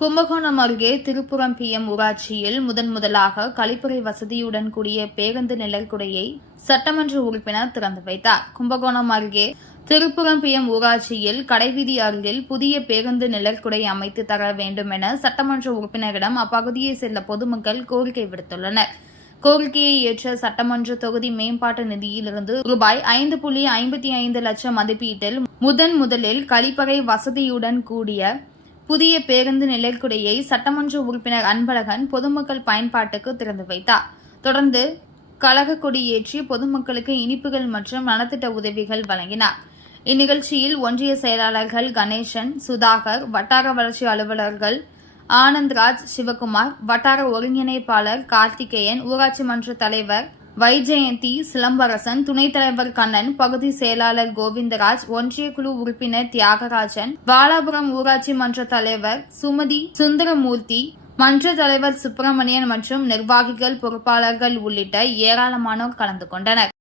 கும்பகோணம் அருகே திருப்புரம் பிஎம் ஊராட்சியில் முதன் முதலாக கழிப்பறை வசதியுடன் கூடிய பேருந்து நிழற்குடையை சட்டமன்ற உறுப்பினர் திறந்து வைத்தார். கும்பகோணம் அருகே திருப்புரம் பிஎம் ஊராட்சியில் கடைவீதி அருகில் புதிய பேருந்து நிழற்குடை அமைத்து தர வேண்டும் என சட்டமன்ற உறுப்பினரிடம் அப்பகுதியைச் சேர்ந்த பொதுமக்கள் கோரிக்கை விடுத்துள்ளனர். கோரிக்கையை ஏற்ற சட்டமன்ற தொகுதி மேம்பாட்டு நிதியிலிருந்து ரூபாய் ஐந்து புள்ளி ஐம்பத்தி ஐந்து லட்சம் மதிப்பீட்டில் முதன் முதலில் கழிப்பறை வசதியுடன் கூடிய புதிய பேருந்து நிலைக்குடையை சட்டமன்ற உறுப்பினர் அன்பழகன் பொதுமக்கள் பயன்பாட்டுக்கு திறந்து வைத்தார். தொடர்ந்து கழக கொடியேற்றி பொதுமக்களுக்கு இனிப்புகள் மற்றும் நலத்திட்ட உதவிகள் வழங்கினார். இந்நிகழ்ச்சியில் ஒன்றிய செயலாளர்கள் கணேசன் சுதாகர் வட்டார வளர்ச்சி அலுவலர்கள் ஆனந்த்ராஜ் சிவகுமார் வட்டார ஒருங்கிணைப்பாளர் கார்த்திகேயன் ஊராட்சி மன்ற தலைவர் வைஜெயந்தி சிலம்பரசன் துணைத் தலைவர் கண்ணன் பகுதி செயலாளர் கோவிந்தராஜ் ஒன்றிய குழு உறுப்பினர் தியாகராஜன் பாலாபுரம் ஊராட்சி மன்ற தலைவர் சுமதி சுந்தரமூர்த்தி மன்ற தலைவர் சுப்பிரமணியன் மற்றும் நிர்வாகிகள் பொறுப்பாளர்கள் உள்ளிட்ட ஏராளமானோர் கலந்து கொண்டனர்.